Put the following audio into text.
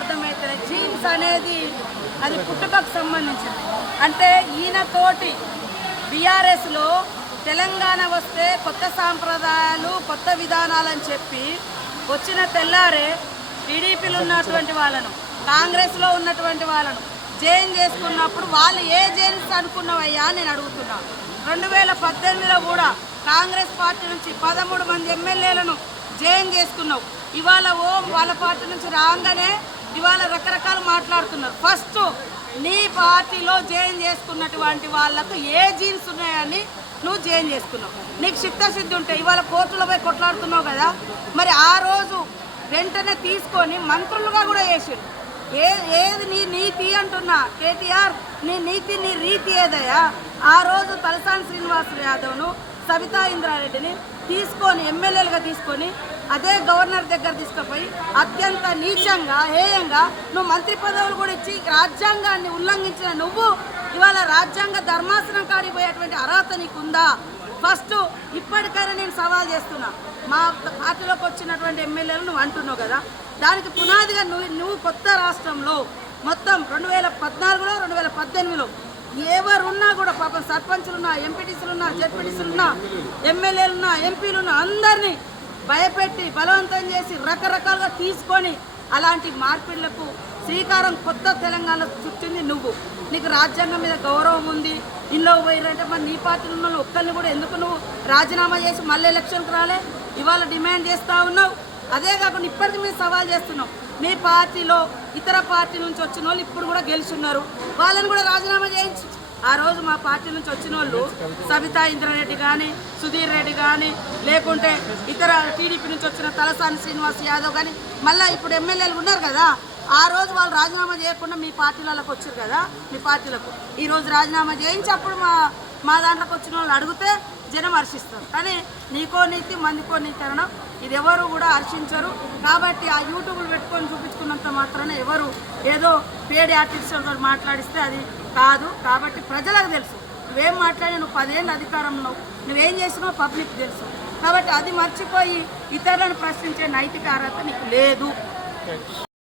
అర్థమవుతుంది. జీన్స్ అనేది అది పుట్టుకకు సంబంధించింది. అంటే ఈయనతోటి బీఆర్ఎస్లో తెలంగాణ వస్తే కొత్త సాంప్రదాయాలు కొత్త విధానాలని చెప్పి వచ్చిన తెల్లారే టీడీపీలో ఉన్నటువంటి వాళ్ళను కాంగ్రెస్లో ఉన్నటువంటి వాళ్ళను జైన్ చేసుకున్నప్పుడు వాళ్ళు ఏ జైన్స్ అనుకున్నవయ్యా నేను అడుగుతున్నాను. 2018లో కూడా కాంగ్రెస్ పార్టీ నుంచి 13 మంది ఎమ్మెల్యేలను జైన్ చేసుకున్నావు. ఇవాళ వాళ్ళ పార్టీ నుంచి రాగానే ఇవాళ రకరకాలు మాట్లాడుతున్నారు. ఫస్ట్ నీ పార్టీలో జైన్ చేసుకున్నటువంటి వాళ్ళకు ఏ జీన్స్ ఉన్నాయని నువ్వు జైన్ చేసుకున్నావు. నీకు చిత్తశుద్ధి ఉంటే ఇవాళ కోర్టులో పోయి కొట్లాడుతున్నావు కదా, మరి ఆ రోజు వెంటనే తీసుకొని మంత్రులుగా కూడా చేసారు. ఏది నీ నీతి అంటున్నా కేటీఆర్, నీ నీతి నీ రీతి ఏదయ్యా? ఆ రోజు తలసాని శ్రీనివాస్ యాదవ్ను సబితా ఇంద్రారెడ్డిని తీసుకొని ఎమ్మెల్యేలుగా తీసుకొని అదే గవర్నర్ దగ్గర తీసుకుపోయి అత్యంత నీచంగా హేయంగా నువ్వు మంత్రి పదవులు కూడా ఇచ్చి రాజ్యాంగాన్ని ఉల్లంఘించిన నువ్వు ఇవాళ రాజ్యాంగ ధర్మాసనం కాడిపోయేటువంటి అర్హత నీకుందా? ఫస్ట్ ఇప్పటికైనా నేను సవాల్ చేస్తున్నా. మా పార్టీలోకి వచ్చినటువంటి ఎమ్మెల్యేలు నువ్వు అంటున్నావు కదా, దానికి పునాదిగా నువ్వు కొత్త రాష్ట్రంలో మొత్తం 2014లో 2018లో ఎవరున్నా కూడా పాపం సర్పంచులున్నా, ఎంపీటీసీలున్నా, జెడ్పీటీసీలున్నా, ఎమ్మెల్యేలున్నా, ఎంపీలున్నా అందరినీ భయపెట్టి బలవంతం చేసి రకరకాలుగా తీసుకొని అలాంటి మార్పిళ్లకు శ్రీకారం కొత్త తెలంగాణలో చుట్టింది నువ్వు. నీకు రాజ్యాంగం మీద గౌరవం ఉంది. ఇంట్లో పోయిరంటే మరి నీ పార్టీలో ఉన్న ఒక్కరిని కూడా ఎందుకు నువ్వు రాజీనామా చేసి మళ్ళీ ఎలక్షన్కి రాలే? ఇవాళ డిమాండ్ చేస్తూ ఉన్నావు. అదే కాకుండా ఇప్పటికీ మేము సవాల్ చేస్తున్నాం. మీ పార్టీలో ఇతర పార్టీ నుంచి వచ్చిన వాళ్ళు ఇప్పుడు కూడా గెలుచున్నారు, వాళ్ళని కూడా రాజీనామా చేయించు. ఆ రోజు మా పార్టీ నుంచి వచ్చిన వాళ్ళు సబితా ఇంద్రారెడ్డి కానీ, సుధీర్ రెడ్డి కానీ, లేకుంటే ఇతర టీడీపీ నుంచి వచ్చిన తలసాని శ్రీనివాస్ యాదవ్ కానీ, మళ్ళీ ఇప్పుడు ఎమ్మెల్యేలు ఉన్నారు కదా, ఆ రోజు వాళ్ళు రాజీనామా చేయకుండా మీ పార్టీలకు వచ్చారు కదా, మీ పార్టీలకు ఈరోజు రాజీనామా చేయించి అప్పుడు మా దాంట్లోకి వచ్చిన వాళ్ళు అడిగితే జనం హర్షిస్తారు. కానీ నీకో నీతి మందికో నీతి అనడం ఇది ఎవరు కూడా హర్షించరు. కాబట్టి ఆ యూట్యూబ్లు పెట్టుకొని చూపించుకున్నంత మాత్రాన ఎవరు ఏదో పేడి ఆర్టిస్టులతో మాట్లాడిస్తే అది కాదు. కాబట్టి ప్రజలకు తెలుసు నువ్వేం మాట్లాడి, నువ్వు 10 ఏళ్ళు అధికారంలో నువ్వేం చేసినావు పబ్లిక్ తెలుసు. కాబట్టి అది మర్చిపోయి ఇతరులను ప్రశ్నించే నైతిక అర్హత నీకు లేదు.